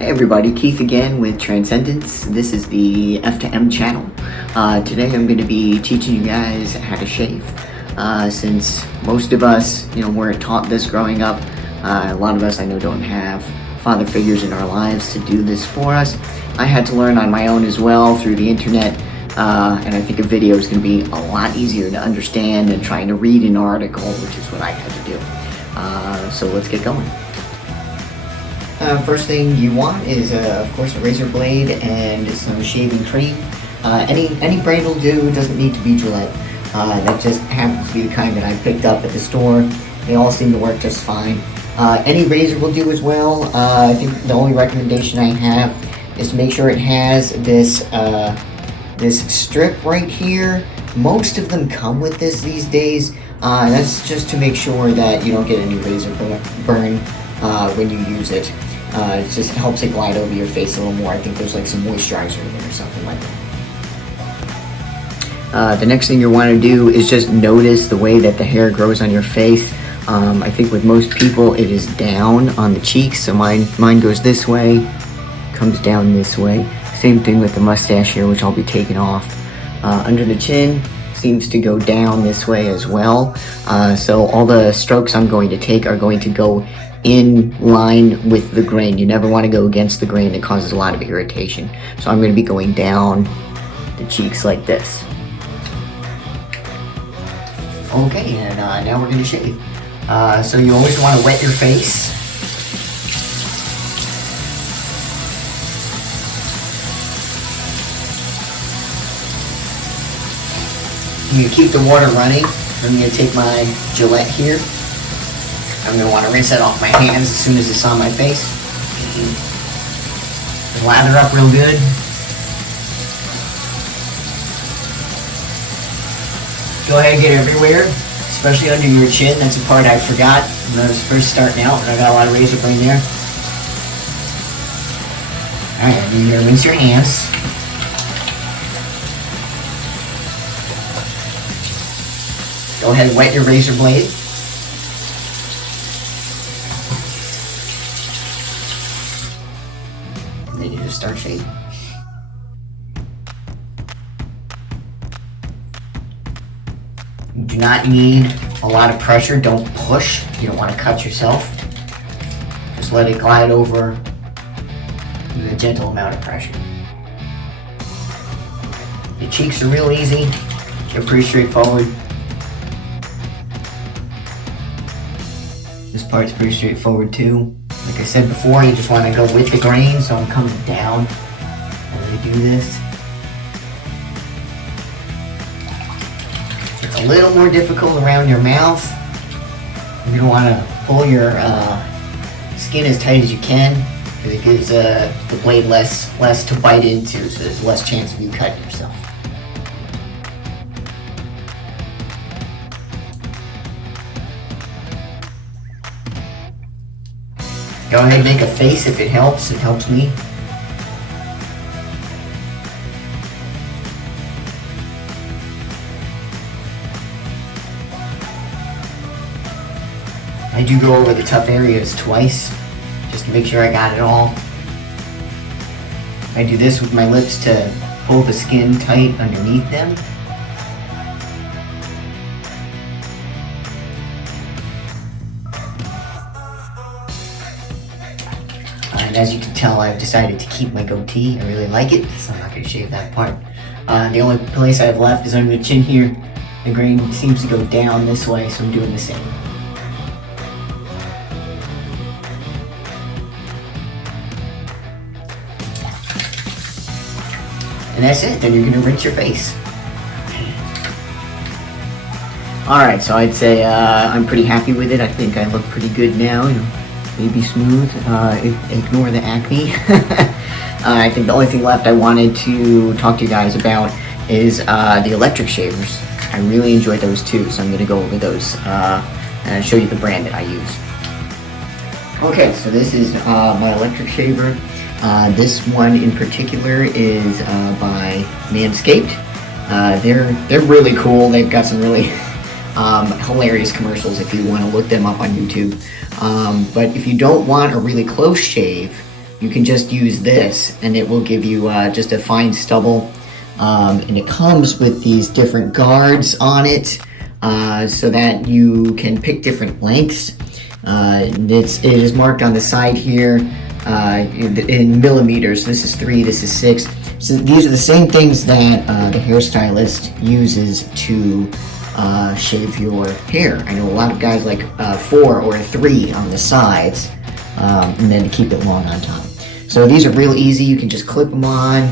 Hey everybody, Keith again with Transcendence. This is the F to M channel. Today I'm going to be teaching you guys how to shave. Since most of us, weren't taught this growing up, a lot of us I know don't have father figures in our lives to do this for us. I had to learn on my own as well through the internet, and I think a video is going to be a lot easier to understand than trying to read an article, which is what I had to do. So let's get going. First thing you want is, of course, a razor blade and some shaving cream. Any brand will do. It doesn't need to be Gillette. That just happens to be the kind that I picked up at the store. They all seem to work just fine. Any razor will do as well. I think the only recommendation I have is to make sure it has this strip right here. Most of them come with this these days. That's just to make sure that you don't get any razor burn when you use it. It just helps it glide over your face a little more. I think there's like some moisturizer in it or something like that. The next thing you want to do is just notice the way that the hair grows on your face. I think with most people it is down on the cheeks, so mine goes this way, comes down this way. Same thing with the mustache here, which I'll be taking off. Under the chin seems to go down this way as well. So all the strokes I'm going to take are going to go in line with the grain. You never want to go against the grain. It causes a lot of irritation. So I'm going to be going down the cheeks like this. Okay, and now we're going to shave. So you always want to wet your face. You keep the water running. I'm going to take my Gillette here. I'm going to want to rinse that off my hands as soon as it's on my face. Lather up real good. Go ahead and get everywhere, especially under your chin. That's a part I forgot when I was first starting out, and I got a lot of razor blade there. Alright, you're going to rinse your hands. Go ahead and wet your razor blade. Then you just start shaving. You do not need a lot of pressure. Don't push. You don't want to cut yourself. Just let it glide over with a gentle amount of pressure. The cheeks are real easy. They're pretty straightforward. This part's pretty straightforward too. Like I said before, you just want to go with the grain, so I'm coming down as I do this. It's a little more difficult around your mouth. You don't want to pull your skin as tight as you can, because it gives the blade less to bite into, so there's less chance of you cutting yourself. Go ahead and make a face if it helps. It helps me. I do go over the tough areas twice, just to make sure I got it all. I do this with my lips to pull the skin tight underneath them. And as you can tell, I've decided to keep my goatee. I really like it, so I'm not going to shave that part. The only place I have left is under the chin here. The grain seems to go down this way, so I'm doing the same. And that's it. Then you're going to rinse your face. Alright, so I'd say I'm pretty happy with it. I think I look pretty good now. Maybe smooth. Ignore the acne. I think the only thing left I wanted to talk to you guys about is the electric shavers. I really enjoy those too, so I'm going to go over those and show you the brand that I use. Okay, so this is my electric shaver. This one in particular is by Manscaped. They're really cool. They've got some really hilarious commercials if you want to look them up on YouTube. But if you don't want a really close shave, you can just use this and it will give you just a fine stubble. And it comes with these different guards on it, so that you can pick different lengths. It is marked on the side here in millimeters. This is 3, this is 6. So these are the same things that the hairstylist uses to shave your hair. I know a lot of guys like 4 or 3 on the sides, and then to keep it long on top. So these are real easy. You can just clip them on,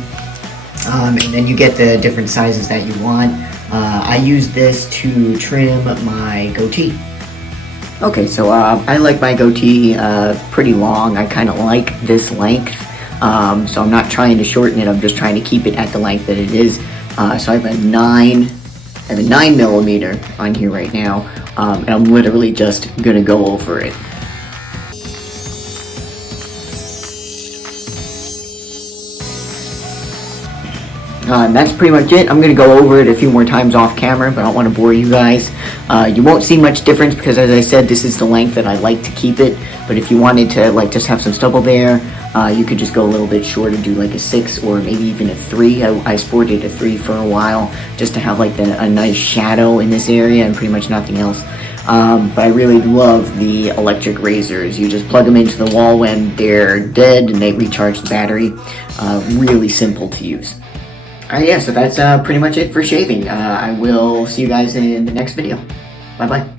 and then you get the different sizes that you want. I use this to trim my goatee. Okay, so I like my goatee pretty long. I kind of like this length, so I'm not trying to shorten it. I'm just trying to keep it at the length that it is. So I have a 9 millimeter on here right now, and I'm literally just gonna go over it. And that's pretty much it. I'm going to go over it a few more times off camera, but I don't want to bore you guys. You won't see much difference because, as I said, this is the length that I like to keep it. But if you wanted to just have some stubble there, you could just go a little bit shorter, do like a 6 or maybe even a 3. I sported a 3 for a while just to have like a nice shadow in this area and pretty much nothing else. But I really love the electric razors. You just plug them into the wall when they're dead and they recharge the battery. Really simple to use. Alright, yeah, so that's pretty much it for shaving. I will see you guys in the next video. Bye-bye.